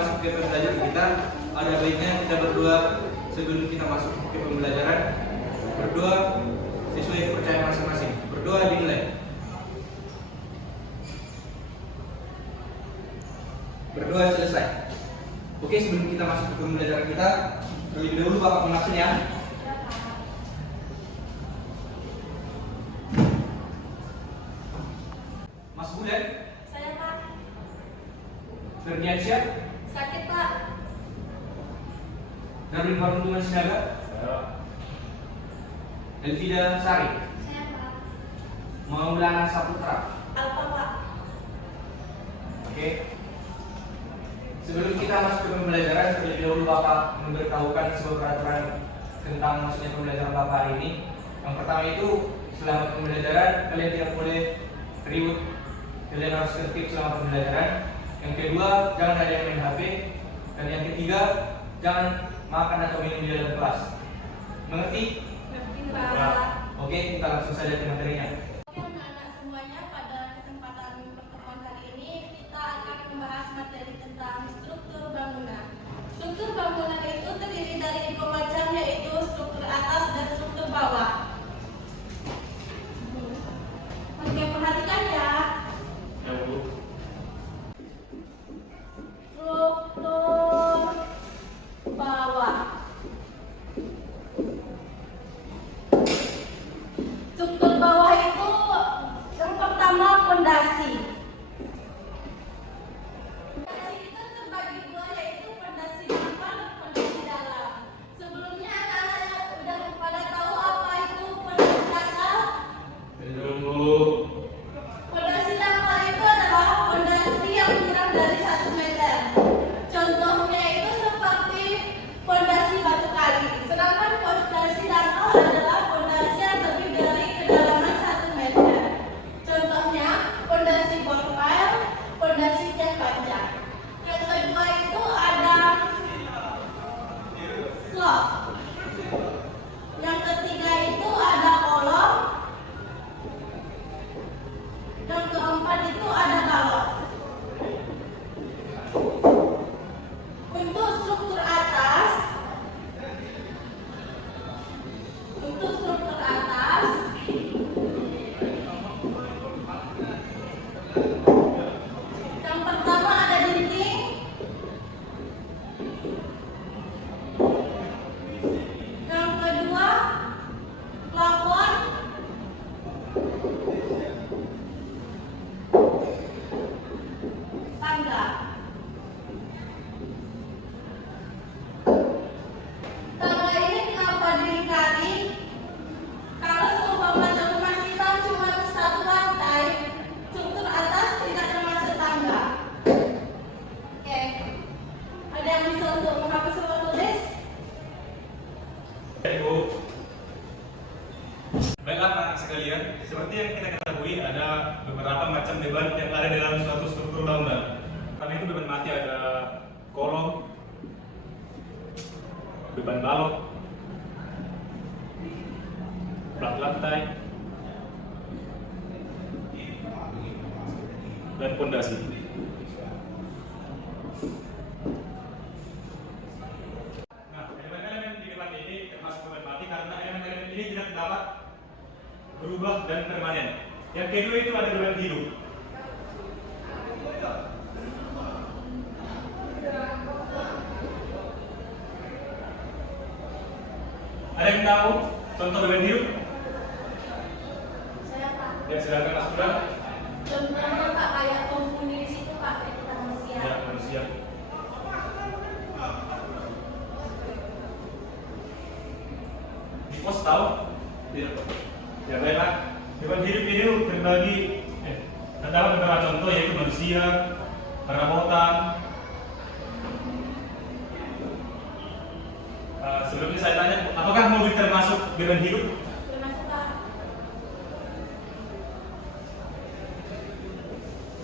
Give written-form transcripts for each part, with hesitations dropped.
masuk ke pembelajaran kita, ada baiknya kita berdua sebelum kita masuk ke pembelajaran, berdua sesuai kepercayaan masing-masing. Berdua dinilai. Berdua selesai. Oke, sebelum kita masuk ke pembelajaran kita, terlebih dahulu Bapak mengabsen ya. Mas Bulan? Saya Pak. Ferdiansyah? Sakit Pak. Darwin Paruntungan Sinaga? Saya. Elvida Sari? Saya Pak. Maulana Saputra? Alpa Pak. Oke. Sebelum kita masuk ke pembelajaran, terlebih dahulu Bapak memberitahukan sebuah peraturan tentang masuknya pembelajaran Bapak hari ini. Yang pertama itu, selama pembelajaran kalian tidak boleh ribut, kalian harus tertib selama pembelajaran. Yang kedua, jangan ada yang main HP. Dan yang ketiga, jangan makan atau minum di dalam kelas. Mengerti? Ngerti Pak. Oke, kita langsung saja ke materinya. Oke anak-anak semuanya, pada kesempatan pertemuan kali ini kita akan membahas materi tentang struktur bangunan. Struktur bangunan itu terdiri dari dua macam, yaitu struktur atas dan struktur bawah. Oke, perhatikan ya. Ya, Bu. Struktur bawah. Struktur bawah itu yang pertama pondasi. Pondasi itu terbagi dua, yaitu pondasi depan dan pondasi dalam. Sebelumnya kalian udah pada tahu apa itu pondasi dasar? Belum, Bu. Pondasi dasar itu adalah pondasi yang kurang dari 1 meter. Contohnya itu seperti pondasi batu kali. Sedangkan pondasi dangkal adalah pondasi yang lebih dari kedalaman 1 meter. Contohnya pondasi borpile, pondasi cat panjang. Yang kedua itu ada slope. Yang ketiga itu ada kolom. Yang keempat itu ada balok. Untuk struktur atas, yang pertama ada dinding, yang kedua plafon, tangga. Tangga ini kenapa dilingkari? Kalau seumpamanya rumah kita cuma 1 lantai, struktur atas tidak termasuk tangga. Oke, ada yang bisa untuk menghapus ruang tulis? Ya, Bu. Baiklah anak sekalian, seperti yang kita ketahui ada beberapa macam beban yang ada dalam suatu struktur bangunan. Karena itu beban mati ada kolom, beban balok, plat lantai, dan pondasi. Nah, elemen-elemen di depan ini termasuk beban mati karena elemen-elemen ini tidak dapat berubah dan permanen. Yang kedua itu ada beban hidup. Ada yang tahu contoh beban hidup? Saya Pak. Ya, silakan Mas Bram. Contohnya Pak, kayak penghuni di situ Pak, kayak kita manusia. Ya, manusia. Di pos tahu? Tidak. Ya, baiklah. Beban hidup ini terbagi terdapat beberapa contoh, yaitu manusia, perabotan. Sebelumnya saya tanya, apakah mobil termasuk beban hidup? Termasuk Pak.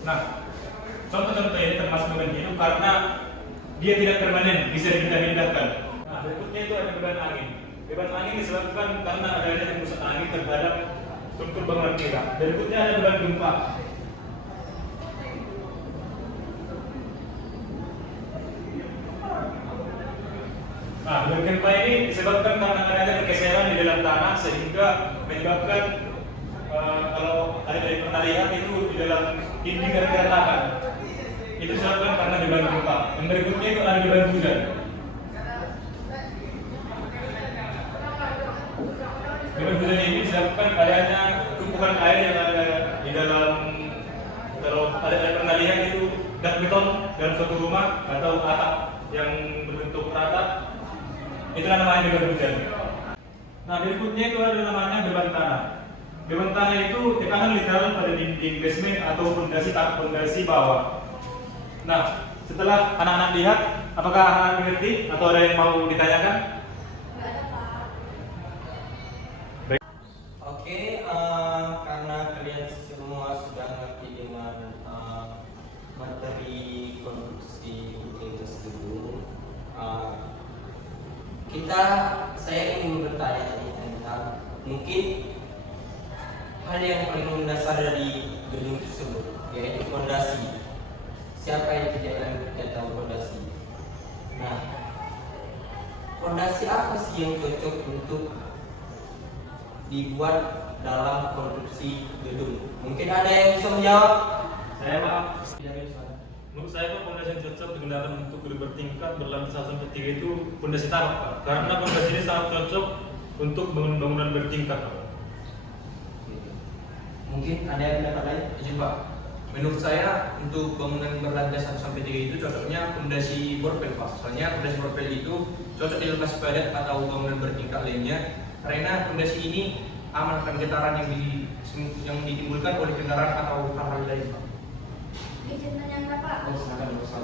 Nah, contoh-contoh ini termasuk beban hidup karena dia tidak permanen, bisa dipindah-pindahkan. Nah, berikutnya itu ada beban angin. Beban angin disebabkan karena adanya hembusan angin terhadap struktur bangunan kita. Berikutnya ada beban gempa. Nah, beban gempa ini disebabkan karena adanya pergeseran di dalam tanah sehingga menyebabkan kalau ada dari pernah lihat itu di dalam dinding dan keretakan. Itu disebabkan karena beban gempa. Yang berikutnya itu ada beban hujan. Beban hujan ini disebabkan adanya tumpukan air yang ada di dalam, kalau ada pernah lihat itu dak beton dalam suatu rumah atau atap yang berbentuk rata, itulah namanya beban hujan. Nah, berikutnya itu ada namanya beban tanah. Beban tanah itu tekanan literal pada dinding basement atau fondasi bawah. Nah, setelah anak-anak lihat, apakah anak mengerti atau ada yang mau ditanyakan? Nggak ada, Pak. Oke, karena kalian semua sudah ngerti dengan materi konstruksi lintas gedung, saya ingin bertanya tentang mungkin hal yang paling mendasar dari gedung tersebut, yaitu fondasi. Siapa yang tidak tahu fondasi? Nah, fondasi apa sih yang cocok untuk dibuat dalam konstruksi gedung? Mungkin ada yang bisa menjawab? Saya Pak, menurut saya Pak, fondasi yang cocok digunakan untuk gedung bertingkat berlantai 1 sampai 3 itu fondasi tarak Pak. Karena fondasi ini sangat cocok untuk bangunan bertingkat Pak. Mungkin ada yang pendapat lain? Izin Pak, menurut saya untuk bangunan berlantai 1 sampai 3 itu cocoknya fondasi borpel Pak. Soalnya fondasi borpel itu cocok di lokasi padat atau bangunan bertingkat lainnya, karena fondasi ini aman akan getaran yang ditimbulkan oleh kendaraan atau hal-hal lain Pak. Izin menanya Pak. Silakan Pak.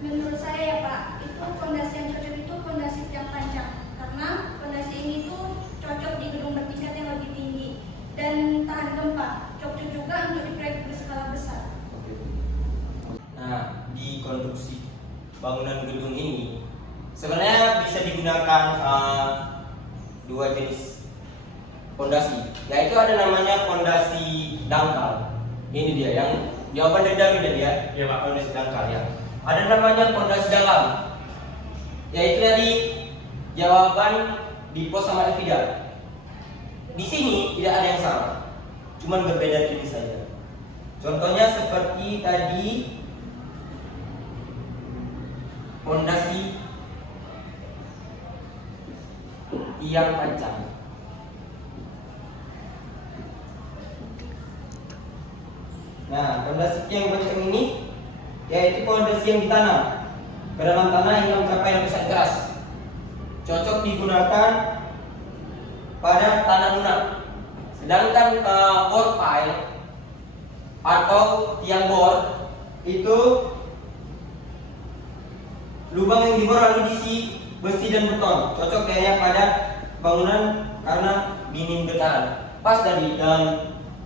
Menurut saya ya Pak, itu fondasi yang cocok itu fondasi yang panjang, karena fondasi ini tuh cocok di gedung bertingkat yang lebih tinggi dan tahan gempa. Cocok juga untuk di proyek berskala besar. Nah, di konstruksi bangunan gedung ini sebenarnya bisa digunakan dua jenis fondasi, yaitu ada namanya fondasi dangkal. Ini dia yang jawaban dari David tadi ya. Iya Pak. Fondasi dangkal ya. Ada namanya fondasi dalam, yaitu tadi jawaban di pos sama Evida. Di sini tidak ada yang sama, cuman berbeda jenis saja. Contohnya seperti tadi fondasi tiang pancang. Nah, fondasi tiang pancang ini yaitu fondasi yang ditanam ke dalam tanah hingga mencapai lapisan keras. Cocok digunakan pada tanah lunak. Sedangkan bor pile atau tiang bor itu lubang yang dibor lalu diisi besi dan beton. Cocok kayaknya pada bangunan karena minim getaran. Pas dari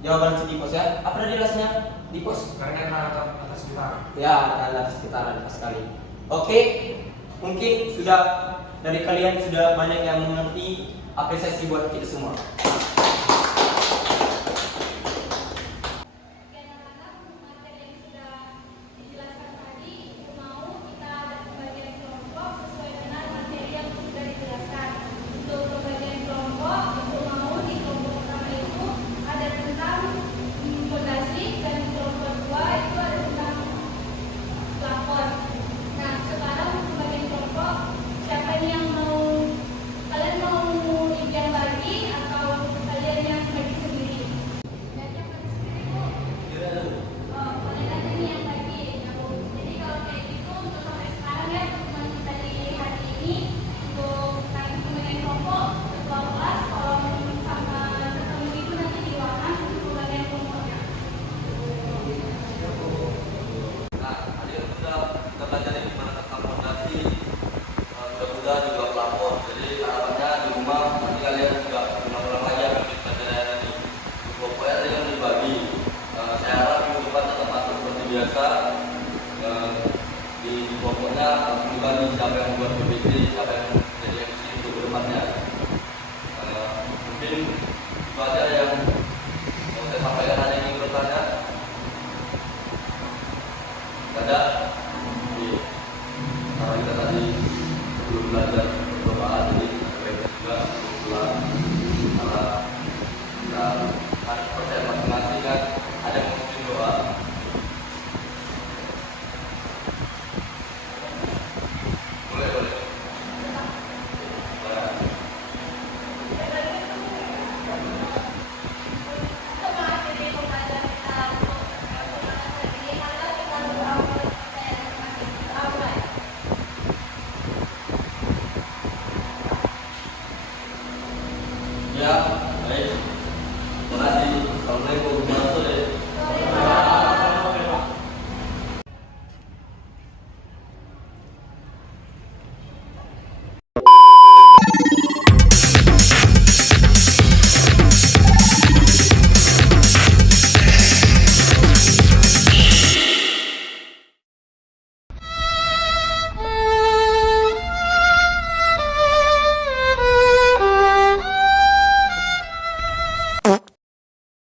jawaban si Dipos ya. Apa tadi rasanya Dipos? Karena atas getaran. Ya, karena sekitaran pas sekali. Oke, mungkin sudah dari kalian sudah banyak yang mengerti. Apresiasi buat kita semua. Siapa yang membuat PPT, siapa yang menjadi MC untuk kedepannya. Mungkin itu aja yang mau saya sampaikan. Hanya ingin bertanya. Ada di karena kita tadi belum belajar beberapa berdoa, jadi baiknya juga setelah kita